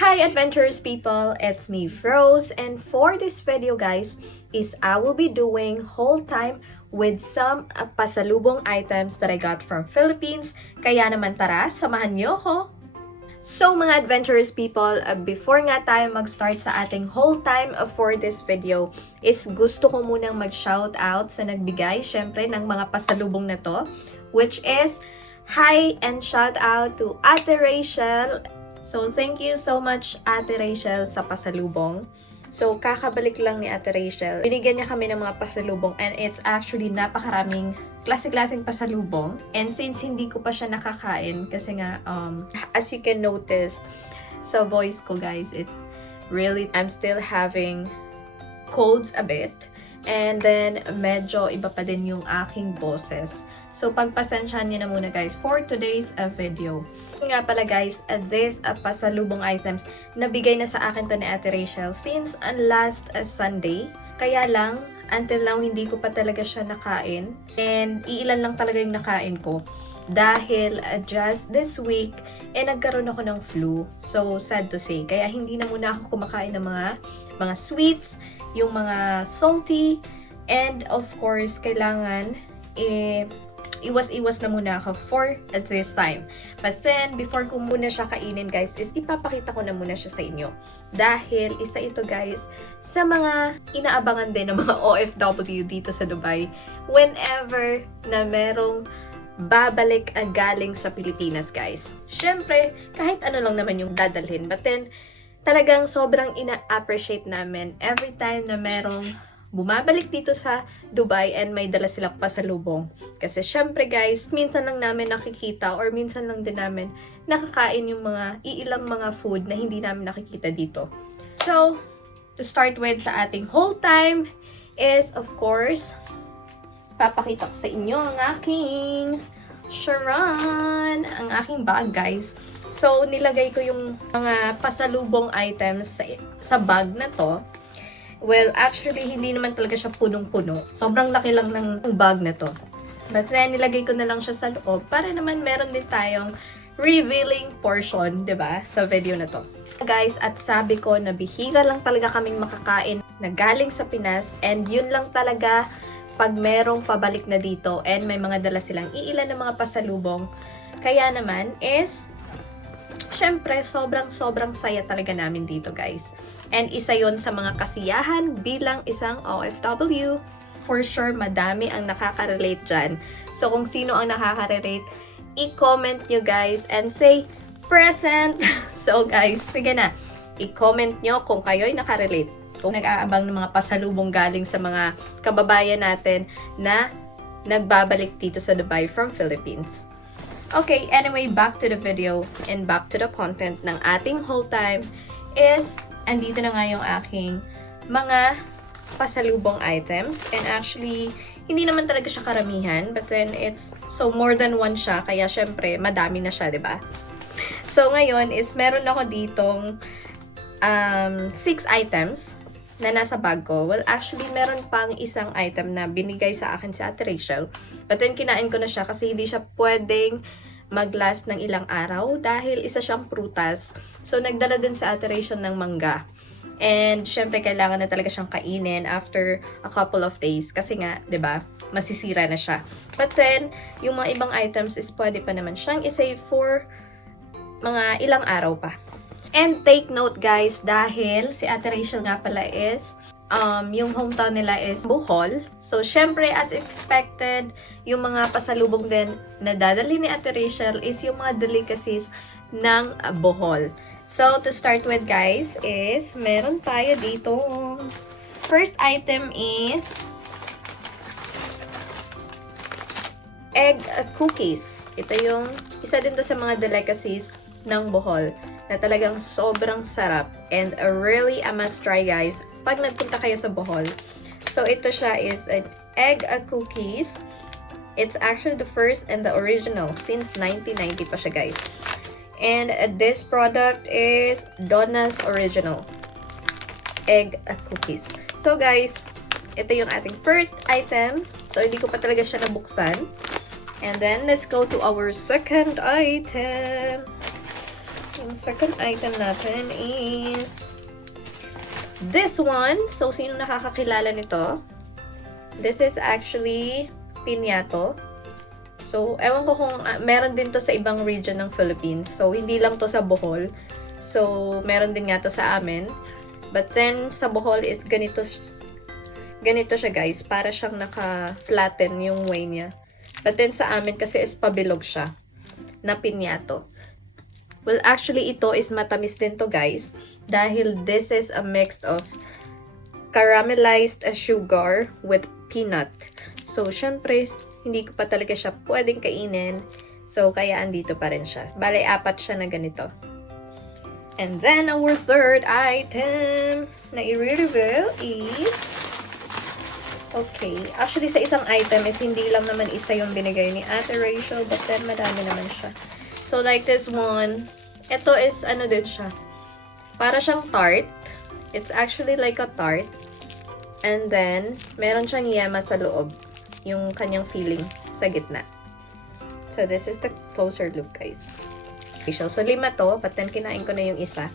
Hi adventurous people, it's me Rose and for this video guys is I will be doing whole time with some uh, pasalubong items that I got from Philippines. Kaya naman tara, samahan niyo ako. So mga adventurous people, uh, before nga tayo mag-start sa ating whole time uh, for this video, is gusto ko munang mag-shout out sa nagbigay syempre ng mga pasalubong na to, which is hi and shout out to Ate Rachel. So thank you so much Ate Rachel sa pasalubong. So, kakabalik lang ni Ate Rachel. Binigyan niya kami ng mga pasalubong and it's actually napakaraming klase-klaseng pasalubong. And since hindi ko pa siya nakakain, kasi nga, um, as you can notice sa voice ko guys, it's really, I'm still having colds a bit. And then, medyo iba pa din yung aking boses. So, pagpasensyahan niyo na muna guys for today's uh, video. Nga pala guys, uh, this uh, pasalubong items, nabigay na sa akin to ni Ate Rachel since uh, last uh, Sunday. Kaya lang, until now, hindi ko pa talaga siya nakain. And iilan lang talaga yung nakain ko. Dahil uh, just this week, eh nagkaroon ako ng flu. So, sad to say. Kaya hindi na muna ako kumakain ng mga, mga sweets, yung mga salty, and of course, kailangan eh, iwas-iwas na muna ako for at this time. But then, before ko muna siya kainin guys, is ipapakita ko na muna siya sa inyo. Dahil isa ito guys, sa mga inaabangan din ng mga OFW dito sa Dubai, whenever na merong babalik uh, galing sa Pilipinas guys. Siyempre, kahit ano lang naman yung dadalhin. But then, talagang sobrang ina-appreciate namin every time na merong bumabalik dito sa Dubai and may dala silang pasalubong. Kasi syempre guys, minsan lang namin nakikita or minsan lang din namin nakakain yung mga iilang mga food na hindi namin nakikita dito. So, to start with sa ating whole time is of course, papakita ko sa inyo ang aking Sharon, ang aking bag guys. So, nilagay ko yung mga pasalubong items sa, sa bag na to. Well, actually, hindi naman talaga siya punong-puno. Sobrang laki lang ng bag na to. But then, nilagay ko na lang siya sa loob para naman meron din tayong revealing portion, ba sa video na to. Guys, at sabi ko na bihira lang talaga kaming makakain na galing sa Pinas and yun lang talaga pag merong pabalik na dito and may mga dala silang iilan ng mga pasalubong. Kaya naman is syempre, sobrang-sobrang saya talaga namin dito, guys. And isa yon sa mga kasiyahan bilang isang OFW. For sure, madami ang nakaka-relate dyan. So, kung sino ang nakaka-relate, i-comment nyo, guys, and say, present! so, guys, sige na. I-comment nyo kung kayo'y nakarelate. Kung nag-aabang ng mga pasalubong galing sa mga kababayan natin na nagbabalik dito sa Dubai from Philippines. Okay, anyway, back to the video and back to the content ng ating whole time is andito na nga yung aking mga pasalubong items. And actually, hindi naman talaga siya karamihan, but then it's, so more than one siya, kaya syempre, madami na siya, ba So ngayon is meron ako ditong um, six items na nasa bag ko. Well, actually, meron pang isang item na binigay sa akin si Ate Rachel. But then, kinain ko na siya kasi hindi siya pwedeng mag-last ng ilang araw dahil isa siyang prutas. So, nagdala din sa Ate Rachel ng mangga. And, syempre, kailangan na talaga siyang kainin after a couple of days. Kasi nga, 'di ba masisira na siya. But then, yung mga ibang items is pwede pa naman siyang isave for mga ilang araw pa. And take note guys, dahil si Ate Rachel nga pala is, um, yung hometown nila is Bohol. So, syempre, as expected, yung mga pasalubong din na dadali ni Ate Rachel is yung mga delicacies ng Bohol. So, to start with guys, is meron tayo dito. First item is egg cookies. Ito yung isa din to sa mga delicacies ng Bohol na talagang sobrang sarap and a really a must try guys pag nagpunta kayo sa Bohol. So ito siya is an egg a cookies. It's actually the first and the original since 1990 pa siya guys. And this product is Donna's Original Egg a Cookies. So guys, ito yung ating first item. So hindi ko pa talaga siya nabuksan. And then let's go to our second item Yung second item natin is this one. So, sino nakakakilala nito? This is actually piñato. So, ewan ko kung ah, meron din to sa ibang region ng Philippines. So, hindi lang to sa Bohol. So, meron din nga to sa amin. But then, sa Bohol is ganito, ganito siya guys. Para siyang naka-flatten yung way niya. But then, sa amin kasi is pabilog siya. Na piñato. Well, actually, ito is matamis din to guys. Dahil this is a mix of caramelized sugar with peanut. So, syempre, hindi ko pa talaga siya pwedeng kainin. So, kaya andito pa rin siya. Bale, apat siya na ganito. And then, our third item na i-reveal is... Okay. Actually, sa isang item is hindi lang naman isa yung binigay ni Ate Rachel, but then madami naman siya. So, like this one, ito is ano din siya. Para siyang tart. It's actually like a tart. And then, meron siyang yema sa loob. Yung kanyang feeling sa gitna. So, this is the closer look, guys. Official. So, lima to, but then kinain ko na yung isa.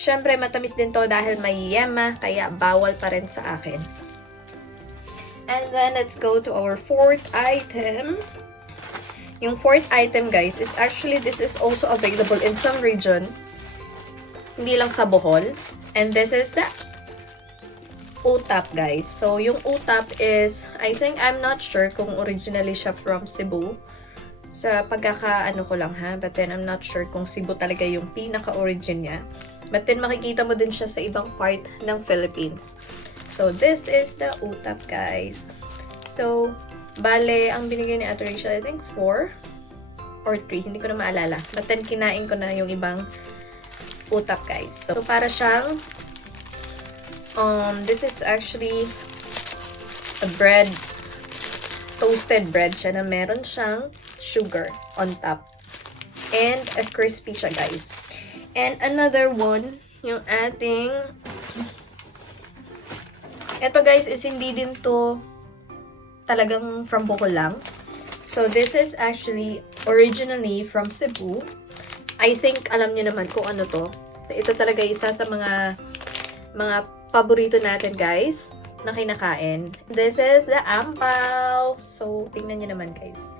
Siyempre, matamis din to dahil may yema, kaya bawal pa rin sa akin. And then, let's go to our fourth item. Yung fourth item, guys, is actually, this is also available in some region. Hindi lang sa Bohol. And this is the utap, guys. So, yung utap is, I think, I'm not sure kung originally siya from Cebu. Sa pagkaka-ano ko lang ha, but then I'm not sure kung Cebu talaga yung pinaka-origin niya. But then makikita mo din siya sa ibang part ng Philippines. So, this is the utap, guys. So, bale, ang binigay ni Ate Rachel, I think 4 or 3. Hindi ko na maalala. But then, kinain ko na yung ibang utap, guys. So, para siyang um, this is actually a bread, toasted bread siya na meron siyang sugar on top. And a crispy siya, guys. And another one, yung ating ito guys is hindi din to talagang from Bohol lang. So this is actually originally from Cebu. I think alam niyo naman kung ano to. Ito talaga isa sa mga mga paborito natin guys na kinakain. This is the ampaw. So tingnan niyo naman guys.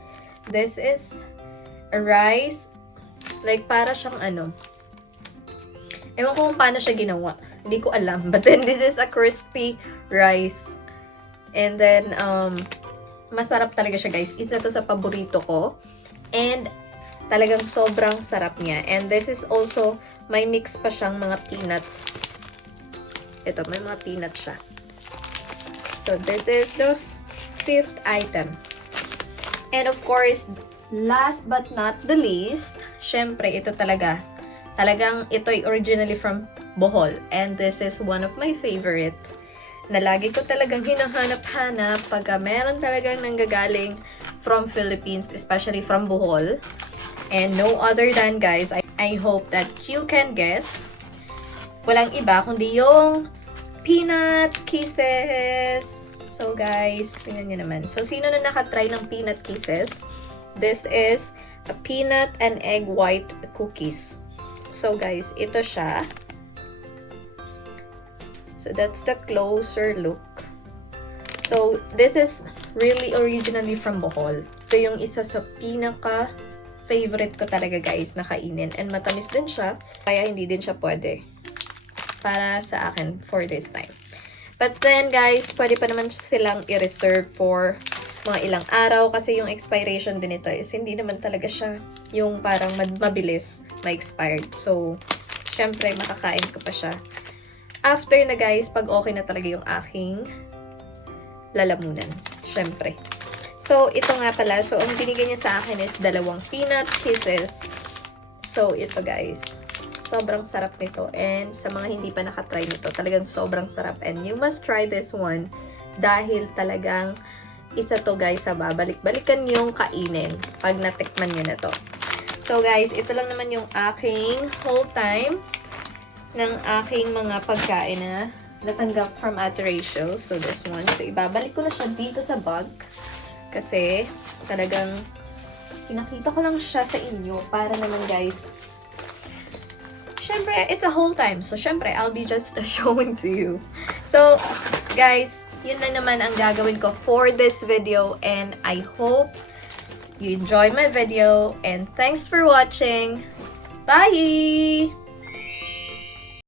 This is a rice like para siyang ano. Ewan ko kung paano siya ginawa. Hindi ko alam. But then this is a crispy rice. And then, um, masarap talaga siya guys. Isa to sa paborito ko. And, talagang sobrang sarap niya. And this is also, may mix pa siyang mga peanuts. Ito, may mga peanuts siya. So, this is the fifth item. And of course, last but not the least, syempre, ito talaga. Talagang ito'y originally from Bohol. And this is one of my favorite na lagi ko talagang hinahanap-hanap pagka meron talagang nanggagaling from Philippines, especially from Bohol. And no other than, guys, I, I hope that you can guess. Walang iba kundi yung peanut kisses. So, guys, tingnan nyo naman. So, sino na nakatry ng peanut kisses? This is a peanut and egg white cookies. So, guys, ito siya. So, that's the closer look. So, this is really originally from Bohol. Ito yung isa sa pinaka favorite ko talaga guys na kainin. And matamis din siya, kaya hindi din siya pwede para sa akin for this time. But then guys, pwede pa naman silang i-reserve for mga ilang araw kasi yung expiration din ito is hindi naman talaga siya yung parang mabilis ma-expired. So, syempre makakain ko pa siya. After na guys, pag okay na talaga yung aking lalamunan. Syempre. So, ito nga pala. So, ang binigay niya sa akin is dalawang peanut kisses. So, ito guys. Sobrang sarap nito. And sa mga hindi pa nakatry nito, talagang sobrang sarap. And you must try this one dahil talagang isa to guys sa babalik-balikan yung kainin pag natikman nyo na to. So guys, ito lang naman yung aking whole time ng aking mga pagkain na natanggap from Ate Rachel. So this one. So ibabalik ko na siya dito sa bag. Kasi talagang pinakita ko lang siya sa inyo para naman guys syempre, it's a whole time. So, syempre, I'll be just showing to you. So, guys, yun lang naman ang gagawin ko for this video. And I hope you enjoy my video. And thanks for watching. Bye!